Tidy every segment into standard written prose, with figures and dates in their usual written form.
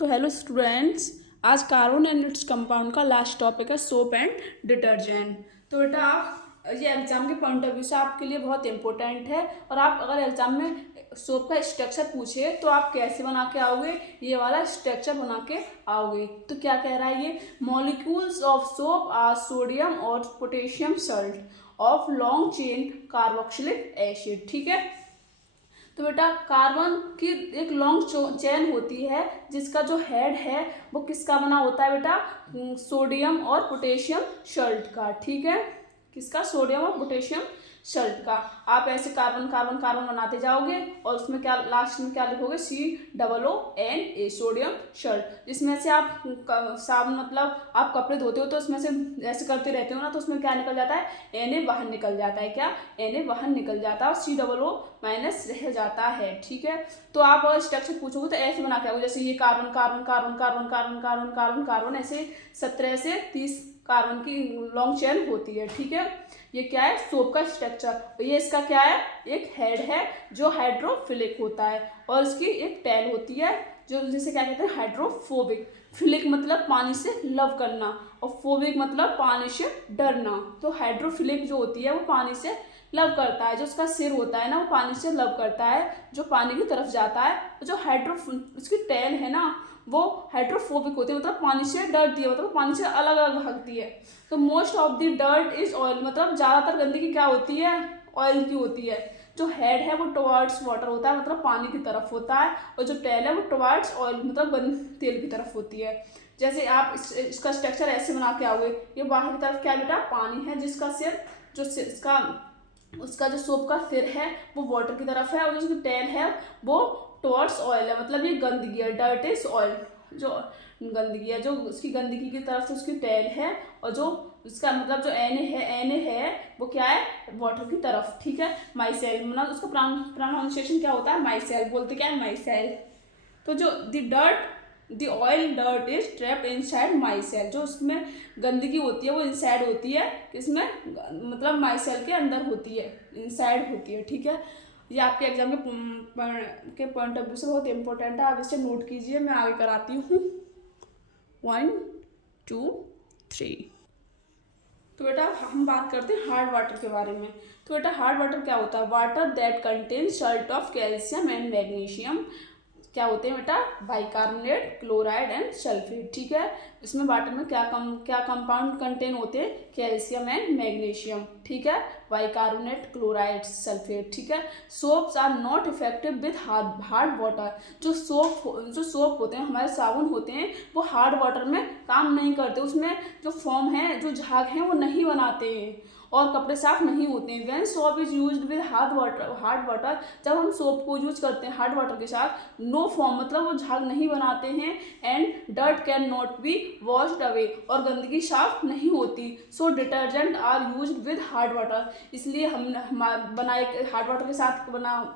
तो hello students, आज carbon and its compound का लास्ट टॉपिक है सोप एंड डिटर्जेंट। तो बेटा आप ये एग्जाम के पॉइंट ऑफ व्यू से आपके लिए बहुत इंपॉर्टेंट है। और आप अगर एग्जाम में सोप का स्ट्रक्चर पूछे तो आप कैसे बना के आओगे, ये वाला स्ट्रक्चर बना के आओगे। तो क्या कह रहा है ये, molecules of soap are sodium और potassium salt of long chain carboxylic acid. ठीक है, तो बेटा कार्बन की एक लॉन्ग चेन होती है जिसका जो हेड है वो किसका बना होता है बेटा, सोडियम और पोटेशियम सल्ट का। ठीक है, किसका, सोडियम और पोटेशियम सल्ट का। आप ऐसे कार्बन कार्बन कार्बन बनाते जाओगे और उसमें क्या लास्ट में क्या लिखोगे, COON, सोडियम सल्ट। जिसमें से आप साबुन मतलब आप कपड़े धोते हो तो उसमें से ऐसे करते रहते हो ना, तो उसमें क्या निकल जाता है, Na बाहर निकल जाता है। क्या, Na बाहर निकल जाता है और COO माइनस रह जाता है। ठीक है, तो आप अगर स्ट्रक्चर पूछोगे तो ऐसे बना के आओगे, जैसे ये carbon carbon carbon carbon carbon carbon carbon carbon, ऐसे 17 से 30 कार्बन की लॉन्ग चेन होती है। ठीक है, ये क्या है, सोप का स्ट्रक्चर। ये इसका क्या है, एक हेड है जो हाइड्रोफिलिक होता है और इसकी एक टेल होती है जो जिसे क्या कहते हैं, हाइड्रोफोबिक। फिलिक मतलब पानी से लव करना और फोबिक मतलब पानी से डरना। तो हाइड्रोफिलिक जो होती है वो पानी से लव करता है, जो उसका सिर होता है ना वो पानी से लव करता है, जो पानी की तरफ जाता है। जो उसकी टेल है ना वो हाइड्रोफोबिक होती है, मतलब पानी से डरती है, मतलब पानी से अलग अलग भागती है। तो most of the dirt is oil, मतलब ज़्यादातर गंदगी क्या होती है, ऑयल की होती है। जो हेड है वो टुवर्ड्स वाटर होता है, मतलब पानी की तरफ होता है, और जो टेल है वो टुवर्ड्स ऑयल मतलब तेल की तरफ होती है। जैसे आप इसका स्ट्रक्चर ऐसे बना के आओगे, ये बाहर की तरफ क्या बेटा, पानी है जिसका सिर जो इसका उसका जो सोप का सिर है वो वाटर की तरफ है, और जो उसकी टेल है वो टुवर्ड्स ऑयल है, मतलब ये गंदगी है, डर्ट इज ऑयल। जो गंदगी है, जो उसकी गंदगी की तरफ से उसकी टेल है, और जो उसका मतलब जो एन है वो क्या है, वाटर की तरफ। ठीक है, माइसेल मतलब उसका प्रोनाउंसिएशन क्या होता है, माइसेल बोलते, क्या है, माइसेल। तो जो the oil dirt is trapped inside micelle, जो उसमें गंदगी होती है वो इनसाइड होती है, किसमें, मतलब माई सेल के अंदर होती है, इनसाइड होती है। ठीक है, ये आपके एग्जाम के पॉइंट ऑफ व्यू से बहुत इंपॉर्टेंट है, आप इसे नोट कीजिए। मैं आगे कराती हूँ 1 2 3। तो बेटा हम बात करते हैं हार्ड वाटर के बारे में। तो बेटा हार्ड वाटर क्या होता है, water that contain Salt of calcium and magnesium. क्या होते हैं बेटा, बाइकार्बोनेट, क्लोराइड एंड सल्फेट। ठीक है, इसमें वाटर में क्या कंपाउंड कंटेन होते हैं, कैल्शियम एंड मैग्नीशियम। ठीक है, बाइकार्बोनेट, क्लोराइड, सल्फेट। ठीक है, soaps are not effective with hard water. जो सोप होते हैं, हमारे साबुन होते हैं, वो हार्ड वाटर में काम नहीं करते, उसमें जो फॉर्म है, जो झाग हैं वो नहीं बनाते हैं और कपड़े साफ नहीं होते हैं। When soap is used with hard water, जब हम सोप को यूज करते हैं हार्ड वाटर के साथ, नो फॉर्म मतलब वो झाग नहीं बनाते हैं, and dirt can not be washed away, और गंदगी साफ नहीं होती। So detergent are used with hard water, इसलिए हम बनाए हार्ड वाटर के साथ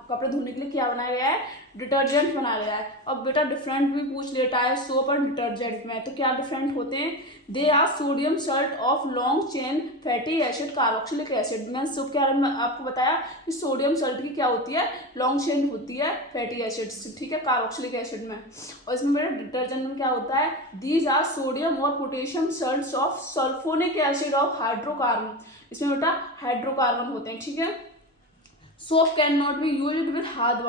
कपड़े धोने के लिए क्या बनाया गया है, डिटर्जेंट बनाया गया है। अब बेटा डिफरेंट भी पूछ लेता है सोप और डिटर्जेंट में, तो क्या डिफरेंट होते हैं, they are sodium salt of long chain fatty acid carboxylic acid. मैंने सोप के बारे में आपको बताया कि सोडियम सल्ट की क्या होती है, लॉन्ग चेन होती है फैटी एसिड। ठीक है, कार्बोक्सिलिक एसिड में। और इसमें बेटा डिटर्जेंट में क्या होता है, दीज आर सोडियम और potassium salts of sulphonic acid of hydrocarbon. इसमें बेटा हाइड्रोकार्बन होते हैं। ठीक है, soap can not B use with hard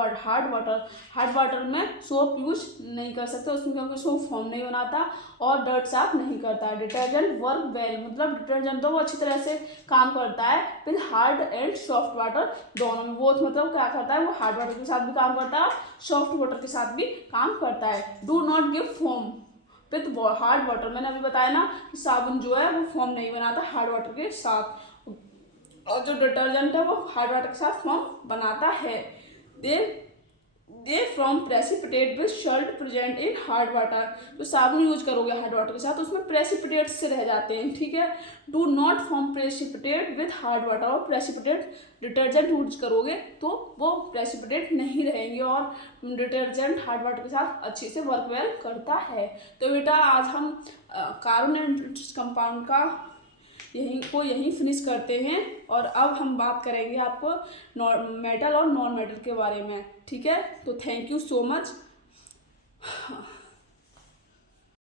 water में सोप यूज नहीं कर सकते उसमें, क्योंकि सोप फॉर्म नहीं बनाता और डर्ट साफ नहीं करता। डिटर्जेंट वर्क वेल, मतलब डिटर्जेंट तो वो अच्छी तरह से काम करता है with hard and soft water दोनों में। वो मतलब क्या करता है, वो हार्ड वाटर के साथ भी काम करता है, सॉफ्ट वाटर के साथ भी काम करता है। Do not give form with hard water, मैंने अभी बताया ना कि साबुन जो है वो फॉर्म नहीं बनाता हार्ड वाटर के साथ, और जो डिटर्जेंट है वो हार्ड वाटर के साथ फॉर्म बनाता है। They they from precipitate with salt present in hard water, जो साबुन यूज करोगे हार्ड वाटर के साथ उसमें प्रेसिपिटेट से रह जाते हैं। ठीक है, do not form precipitate with hard water, और प्रेसिपिटेट डिटर्जेंट यूज करोगे तो वो प्रेसिपिटेट नहीं रहेंगे, और डिटर्जेंट हार्ड वाटर के साथ अच्छे से वर्क वेल करता है। तो बेटा आज हम कार्बन एंड कंपाउंड का यहीं फिनिश करते हैं, और अब हम बात करेंगे आपको मेटल और नॉन मेटल के बारे में। ठीक है, तो थैंक यू सो मच।